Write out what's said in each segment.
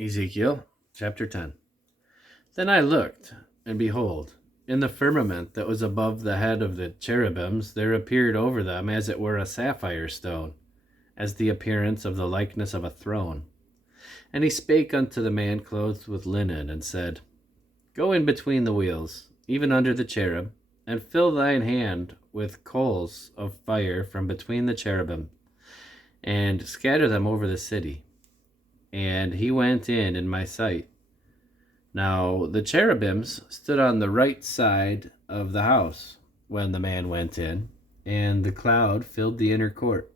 Ezekiel chapter 10. Then I looked, and behold, in the firmament that was above the head of the cherubims there appeared over them as it were a sapphire stone, as the appearance of the likeness of a throne. And he spake unto the man clothed with linen, and said, Go in between the wheels, even under the cherub, and fill thine hand with coals of fire from between the cherubim, and scatter them over the city. And he went in my sight. Now the cherubims stood on the right side of the house when the man went in, and the cloud filled the inner court.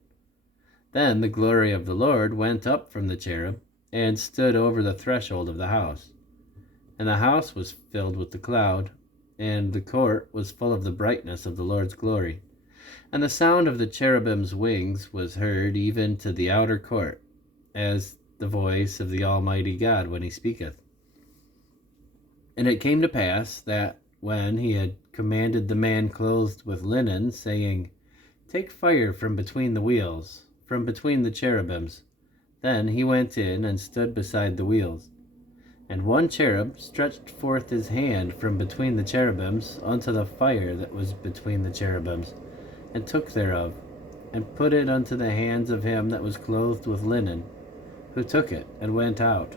Then the glory of the Lord went up from the cherub, and stood over the threshold of the house. And the house was filled with the cloud, and the court was full of the brightness of the Lord's glory. And the sound of the cherubim's wings was heard even to the outer court, as the voice of the Almighty God when he speaketh. And it came to pass that when he had commanded the man clothed with linen, saying, Take fire from between the wheels, from between the cherubims, then he went in and stood beside the wheels. And one cherub stretched forth his hand from between the cherubims unto the fire that was between the cherubims, and took thereof, and put it unto the hands of him that was clothed with linen, who took it and went out.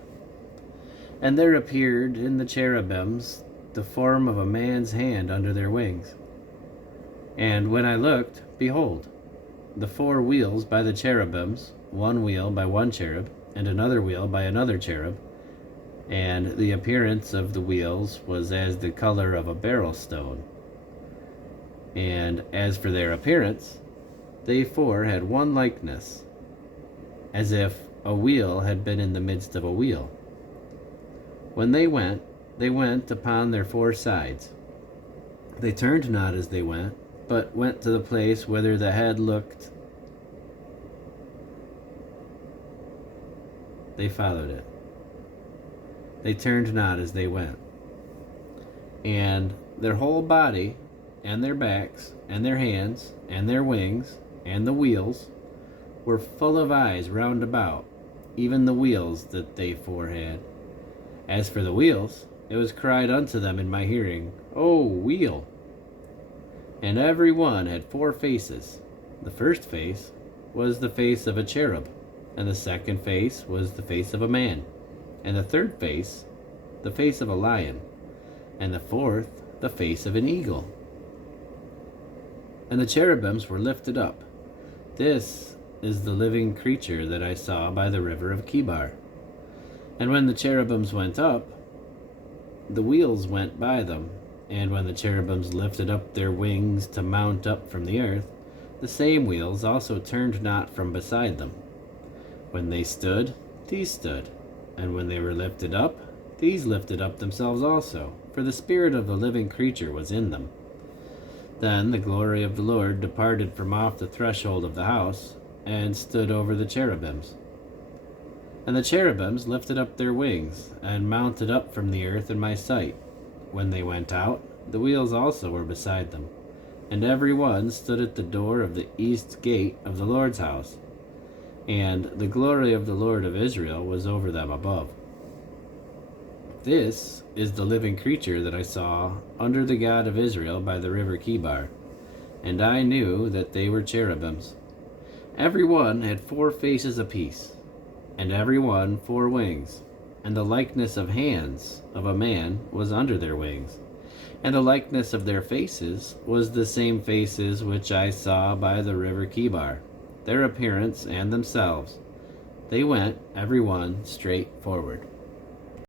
And there appeared in the cherubims the form of a man's hand under their wings. And when I looked, behold, the four wheels by the cherubims, one wheel by one cherub, and another wheel by another cherub, and the appearance of the wheels was as the color of a beryl stone. And as for their appearance, they four had one likeness, as if a wheel had been in the midst of a wheel. When they went upon their four sides. They turned not as they went, but went to the place whither the head looked. They followed it. They turned not as they went. And their whole body, and their backs, and their hands, and their wings, and the wheels, were full of eyes round about, even the wheels that they four had. As for the wheels, it was cried unto them in my hearing, O wheel! And every one had four faces. The first face was the face of a cherub, and the second face was the face of a man, and the third face the face of a lion, and the fourth the face of an eagle. And the cherubims were lifted up. This is the living creature that I saw by the river of Chebar. And when the cherubims went up, the wheels went by them. And when the cherubims lifted up their wings to mount up from the earth, the same wheels also turned not from beside them. When they stood, these stood. And when they were lifted up, these lifted up themselves also, for the spirit of the living creature was in them. Then the glory of the Lord departed from off the threshold of the house, and stood over the cherubims. And the cherubims lifted up their wings, and mounted up from the earth in my sight. When they went out, the wheels also were beside them. And every one stood at the door of the east gate of the Lord's house. And the glory of the Lord of Israel was over them above. This is the living creature that I saw under the God of Israel by the river Chebar. And I knew that they were cherubims. Every one had four faces apiece, and every one four wings, and the likeness of hands of a man was under their wings, and the likeness of their faces was the same faces which I saw by the river Chebar, their appearance and themselves. They went every one straight forward.